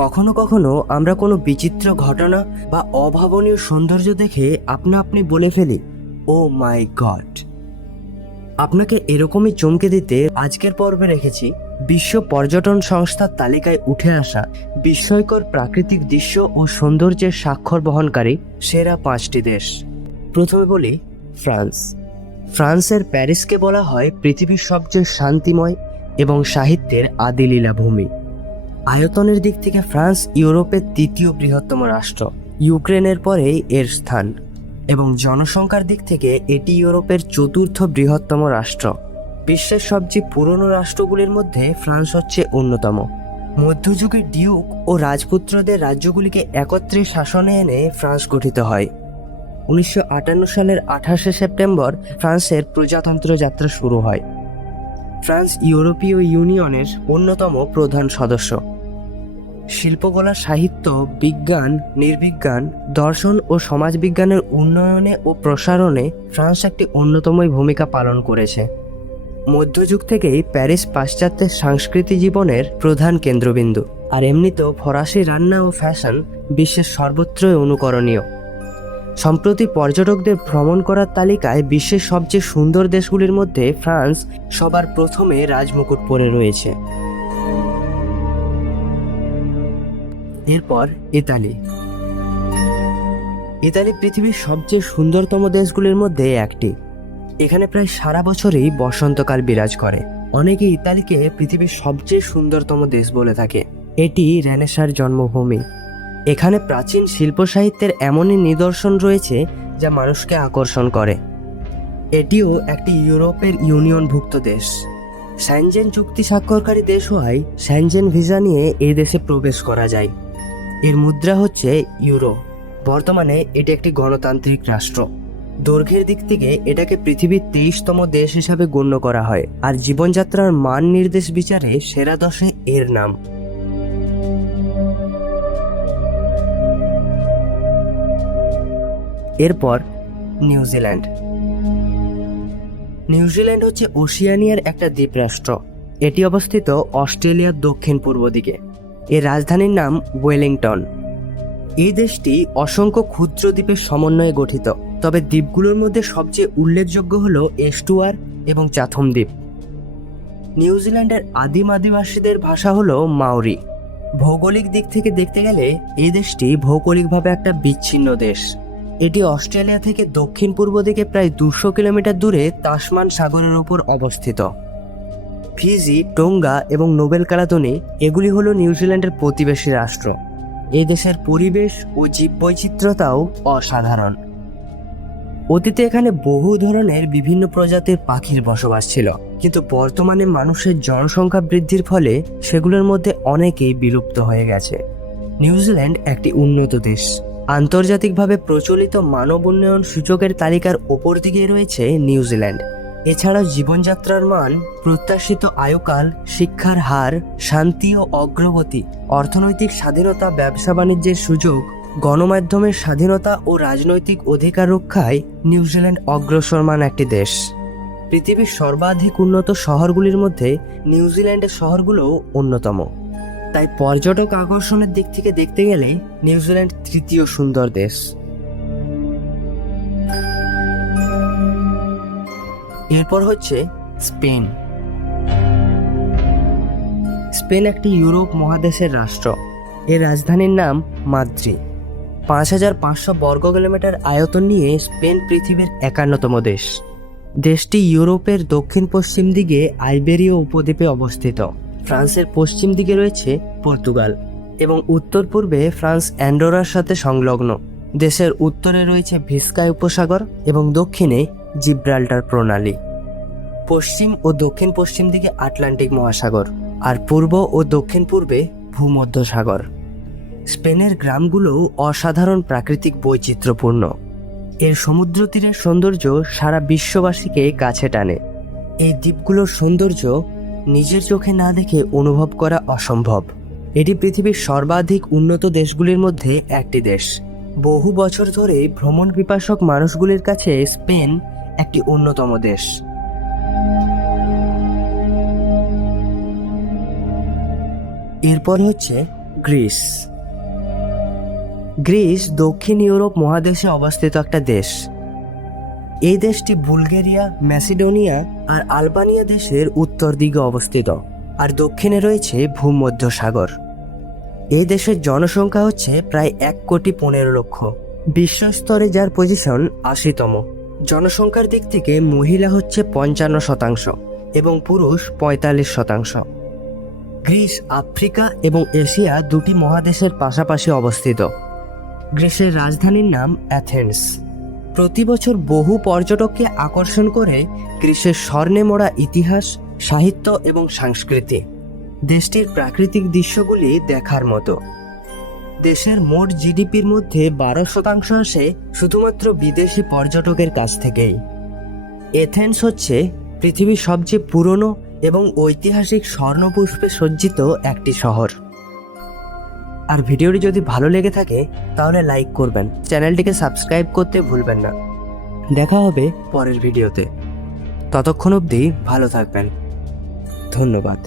কখনো কখনো আমরা কোনো বিচিত্র ঘটনা বা অভাবনীয় সৌন্দর্য দেখে আপনা আপনি বলে ফেলি, ও মাই গড। আপনাকে এরকমই চমকে দিতে আজকের পর্বে রেখেছি বিশ্ব পর্যটন সংস্থার তালিকায় উঠে আসা বিস্ময়কর প্রাকৃতিক দৃশ্য ও সৌন্দর্যের স্বাক্ষর বহনকারী সেরা 5টি দেশ। প্রথমে বলি ফ্রান্স। ফ্রান্সের প্যারিসকে বলা হয় পৃথিবীর সবচেয়ে শান্তিময় এবং সাহিত্যের আদিলীলা ভূমি। আয়তনের দিক থেকে ফ্রান্স ইউরোপের 3য় বৃহত্তম রাষ্ট্র, ইউক্রেনের পরেই এর স্থান, এবং জনসংখ্যার দিক থেকে এটি ইউরোপের 4র্থ বৃহত্তম রাষ্ট্র। বিশ্বের সবচেয়ে পুরনো রাষ্ট্রগুলির মধ্যে ফ্রান্স হচ্ছে অন্যতম। মধ্যযুগে ডিউক ও রাজপুত্রদের রাজ্যগুলিকে একত্রে শাসনে এনে ফ্রান্স গঠিত হয়। 1958 সালের 28শে সেপ্টেম্বর ফ্রান্সের প্রজাতন্ত্র যাত্রা শুরু হয়। ফ্রান্স ইউরোপীয় ইউনিয়নের অন্যতম প্রধান সদস্য। শিল্পকলা, সাহিত্য, বিজ্ঞান, নৃবিজ্ঞান, দর্শন ও সমাজবিজ্ঞানের উন্নয়নে ও প্রসারণে ফ্রান্স একটি অন্যতম ভূমিকা পালন করেছে। মধ্যযুগ থেকেই প্যারিস পাশ্চাত্যের সাংস্কৃতিক জীবনের প্রধান কেন্দ্রবিন্দু, আর এমনিতেও ফরাসি রান্না ও ফ্যাশন বিশ্বের সর্বত্রই অনুকরণীয়। সম্প্রতি পর্যটকদের ভ্রমণ করার তালিকায় বিশ্বের সবচেয়ে সুন্দর দেশগুলির মধ্যে ফ্রান্স সবার প্রথমে রাজমুকুট পরে রয়েছে। এরপর ইতালি। ইতালি পৃথিবীর সবচেয়ে সুন্দরতম দেশগুলির মধ্যে একটি। এখানে প্রায় সারা বছরই বসন্তকাল বিরাজ করে। অনেকে ইতালিকে পৃথিবীর সবচেয়ে সুন্দরতম দেশ বলে থাকে। এটি রেনেসাঁর জন্মভূমি। এখানে প্রাচীন শিল্প সাহিত্যের এমনই নিদর্শন রয়েছে যা মানুষকে আকর্ষণ করে। এটিও একটি ইউরোপের ইউনিয়নভুক্ত দেশ। সেনজেন চুক্তি স্বাক্ষরকারী দেশ হওয়ায় সেনজেন ভিসা নিয়ে এই দেশে প্রবেশ করা যায়। এর মুদ্রা হচ্ছে ইউরো। বর্তমানে এটি একটি গণতান্ত্রিক রাষ্ট্র। দৈর্ঘ্যের দিক থেকে এটাকে পৃথিবীর 23তম দেশ হিসাবে গণ্য করা হয়, আর জীবনযাত্রার মান নির্দেশ বিচারে সেরা 10-এ এর নাম। এরপর নিউজিল্যান্ড। নিউজিল্যান্ড হচ্ছে ওশিয়ানিয়ার একটা দ্বীপরাষ্ট্র। এটি অবস্থিত অস্ট্রেলিয়ার দক্ষিণ পূর্ব দিকে। এর রাজধানীর নাম ওয়েলিংটন। এই দেশটি অসংখ্য ক্ষুদ্র দ্বীপের সমন্বয়ে গঠিত, তবে দ্বীপগুলোর মধ্যে সবচেয়ে উল্লেখযোগ্য হল এস্টুয়ার এবং চাথম দ্বীপ। নিউজিল্যান্ডের আদিম আদিবাসীদের ভাষা হলো মাওরি। ভৌগোলিক দিক থেকে দেখতে গেলে এই দেশটি ভৌগোলিকভাবে একটা বিচ্ছিন্ন দেশ। এটি অস্ট্রেলিয়া থেকে দক্ষিণ পূর্ব দিকে প্রায় 200 কিলোমিটার দূরে তাসমান সাগরের ওপর অবস্থিত। ফিজি, টোঙ্গা এবং নোবেল কালাতনি এগুলি হলো নিউজিল্যান্ডের প্রতিবেশী রাষ্ট্র। এই দেশের পরিবেশ ও জীববৈচিত্র্যতাও অসাধারণ। অতীতে এখানে বহু ধরনের বিভিন্ন প্রজাতির পাখির বসবাস ছিল, কিন্তু বর্তমানে মানুষের জনসংখ্যা বৃদ্ধির ফলে সেগুলোর মধ্যে অনেকেই বিলুপ্ত হয়ে গেছে। নিউজিল্যান্ড একটি উন্নত দেশ। আন্তর্জাতিকভাবে প্রচলিত মানব উন্নয়ন সূচকের তালিকার ওপর দিকে রয়েছে নিউজিল্যান্ড। এছাড়াও জীবনযাত্রার মান, প্রত্যাশিত আয়ুকাল, শিক্ষার হার, শান্তি ও অগ্রগতি, অর্থনৈতিক স্বাধীনতা, ব্যবসা বাণিজ্যের সুযোগ, গণমাধ্যমের স্বাধীনতা ও রাজনৈতিক অধিকার রক্ষায় নিউজিল্যান্ড অগ্রসরমান একটি দেশ। পৃথিবীর সর্বাধিক উন্নত শহরগুলির মধ্যে নিউজিল্যান্ডের শহরগুলোও অন্যতম। তাই পর্যটক আকর্ষণের দিক থেকে দেখতে গেলে নিউজিল্যান্ড 3য় সুন্দর দেশ। এরপর হচ্ছে স্পেন। স্পেন একটি ইউরোপ মহাদেশের রাষ্ট্র। এর রাজধানীর নাম মাদ্রিদ। 5500 বর্গ কিলোমিটার আয়তন নিয়ে স্পেন পৃথিবীর 51তম দেশ। দেশটি ইউরোপের দক্ষিণ পশ্চিম দিকে আইবেরীয় উপদ্বীপে অবস্থিত। ফ্রান্সের পশ্চিম দিকে রয়েছে পর্তুগাল এবং উত্তর পূর্বে ফ্রান্স অ্যান্ডোরার সাথে সংলগ্ন। দেশের উত্তরে রয়েছে ভিস্কায় উপসাগর এবং দক্ষিণে জিব্রাল্টার প্রণালী। পশ্চিম ও দক্ষিণ পশ্চিম দিকে আটলান্টিক মহাসাগর, আর পূর্ব ও দক্ষিণ পূর্বে ভূমধ্যসাগর। স্পেনের গ্রামগুলোও অসাধারণ প্রাকৃতিক বৈচিত্র্যপূর্ণ। এর সমুদ্র তীরের সৌন্দর্য সারা বিশ্ববাসীকে কাছে টানে। এই দ্বীপগুলোর সৌন্দর্য নিজের চোখে না দেখে অনুভব করা অসম্ভব। এটি পৃথিবীর সর্বাধিক উন্নত দেশগুলির মধ্যে একটি দেশ। বহু বছর ধরে ভ্রমণ পিপাসক মানুষগুলির কাছে স্পেন একটি অন্যতম দেশ। এরপর হচ্ছে গ্রিস। গ্রিস দক্ষিণ ইউরোপ মহাদেশে অবস্থিত একটা দেশ। এই দেশটি বুলগেরিয়া, ম্যাসিডোনিয়া আর আলবানিয়া দেশের উত্তর দিকে অবস্থিত, আর দক্ষিণে রয়েছে ভূমধ্যসাগর। এই দেশের জনসংখ্যা হচ্ছে প্রায় 1,15,00,000। বিশ্বস্তরে যার পজিশন 80তম। জনসংখ্যার দিক থেকে মহিলা হচ্ছে 55% এবং পুরুষ 45%। গ্রিস আফ্রিকা এবং এশিয়া দুটি মহাদেশের পাশাপাশি অবস্থিত। গ্রিসের রাজধানীর নাম অ্যাথেন্স। প্রতি বছর বহু পর্যটককে আকর্ষণ করে গ্রিসের স্বর্ণে মোড়া ইতিহাস, সাহিত্য এবং সংস্কৃতি। দেশটির প্রাকৃতিক দৃশ্যগুলি দেখার মতো। দেশের মোট জিডিপির মধ্যে 12% আসে শুধুমাত্র বিদেশি পর্যটকের কাছ থেকেই। এথেন্স হচ্ছে পৃথিবীর সবচেয়ে পুরনো এবং ঐতিহাসিক স্বর্ণপুষ্পে সজ্জিত একটি শহর। আর ভিডিওটি যদি ভালো লেগে থাকে তাহলে লাইক করবেন, চ্যানেলটিকে সাবস্ক্রাইব করতে ভুলবেন না। দেখা হবে পরের ভিডিওতে। ততক্ষণ অবধি ভালো থাকবেন। ধন্যবাদ।